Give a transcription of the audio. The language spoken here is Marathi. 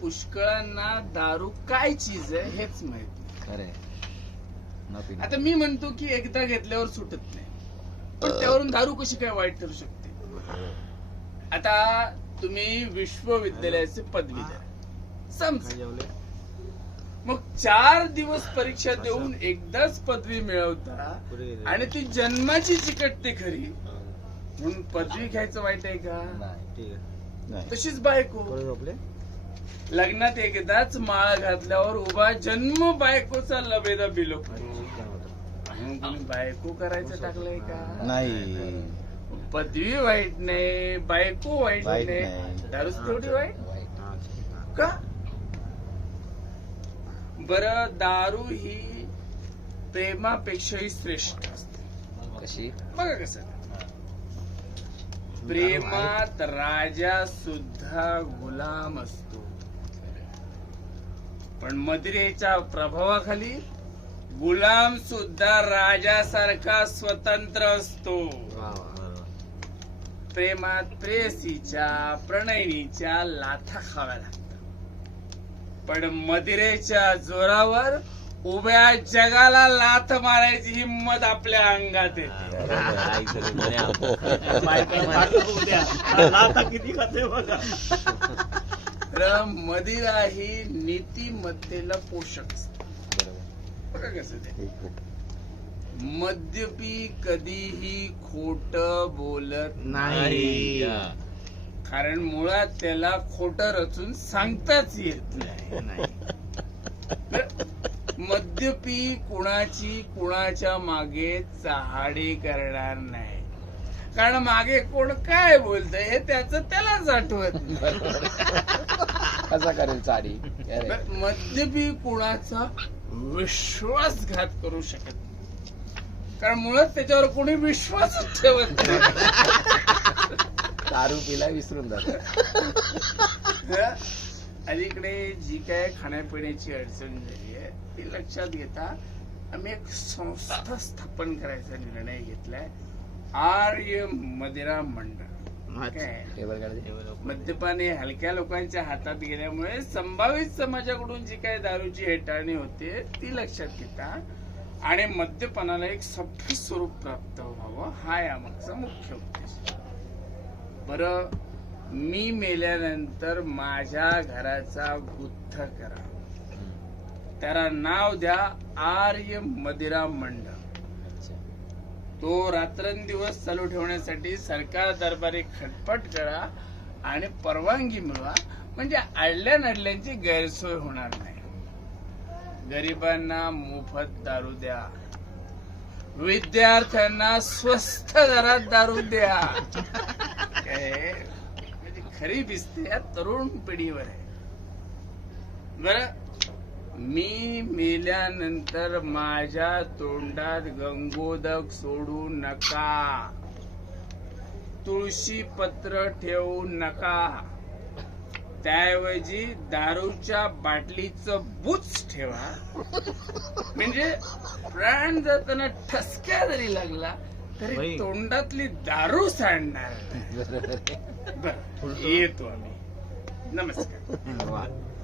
पुष्कळांना दारू काय चीज आहे हेच माहित नाही. आता मी म्हणतो की एकदा घेतल्यावर सुटत नाही, पण त्यावरून दारू कशी काय वाईट ठरू शकते. आता तुम्ही विश्वविद्यालयाचे पदवीधर समजा, मग 4 दिवस परीक्षा देऊन एकदाच पदवी मिळवता आणि ती जन्माची चिकटते खरी, म्हणून पदवी घ्यायचं वाईट आहे का. तशीच बायको लग्नात एकदाच माळ घातल्यावर उभा जन्म बायकोचा लबेदा बिलकतो, म्हणून तुम्ही बायको करायचं टाकलंय का. नाही, पदवी वाईट नाही, बायको वाईट नाही, दारूच तेवढी वाईट का. बरं, दारू ही प्रेमापेक्षाही श्रेष्ठ असते. कशी बघा कसं, प्रेमात राजा सुद्धा गुलाम असतो, पण मदिरेच्या प्रभावाखाली गुलाम सुद्धा राजासारखा स्वतंत्र असतो. प्रेमात प्रेयसीच्या प्रणयनीच्या लाथा खाव्या लागतात, पण मदिरेच्या जोरावर उभ्या जगाला लाथ मारायची हिंमत आपल्या अंगात येते. मदिरा ही नीतिमत्तेला पोषक असते. बघा कसं ते, मद्यपी कधीही खोट बोलत नाही, कारण मुळात त्याला खोट रचून सांगताच येत नाही. मद्यपी कुणाच्या मागे चहाडी करणार नाही, कारण मागे कोण काय बोलतंय हे त्यालाच आठवत नाही. कसा करेल चाडी. मद्यपी कुणाचा विश्वासघात करू शकत नाही, कारण मुळात त्याच्यावर कोणी विश्वासच ठेवत नाही. दारू पिला विसरून जात. अलीकडे जी काय खाण्यापिण्याची अडचण झाली आहे ती लक्षात घेता आम्ही एक संस्था स्थापन करायचा निर्णय घेतलाय, आर्य मदिरा मंडळ. मद्यपाने हलक्या लोकांच्या हातात गेल्यामुळे संभावित समाजाकडून जी काय दारूची हेटाळणी होते ती लक्षात घेता आणि मद्यपानाला एक सभ्य स्वरूप प्राप्त व्हावं हा यामागचा मुख्य उद्देश. बरं, मी मेल्यानंतर माझ्या घराचा गुत्थ करा, त्याला नाव द्या आर्य मदिरा मंडळ. तो रात्रंदिवस चालू ठेवण्यासाठी सरकार दरबारी खटपट करा आणि परवानगी मिळवा, म्हणजे अडल्या नडल्यांची गैरसोय होणार नाही. गरिबांना मोफत दारू द्या, विद्यार्थ्यांना स्वस्त दरात दारू द्या. खरी भिस्ते या तरुण पिढीवर आहे. बरं, मी मेल्यानंतर माझ्या तोंडात गंगोदक सोडू नका, तुळशी पत्र ठेवू नका, त्याऐवजी दारूच्या बाटलीचं बुच ठेवा, म्हणजे प्राण जाताना ठसक्या जरी लागला तरी तोंडातली दारू सांडणार. बरं, येतो आम्ही. नमस्कार.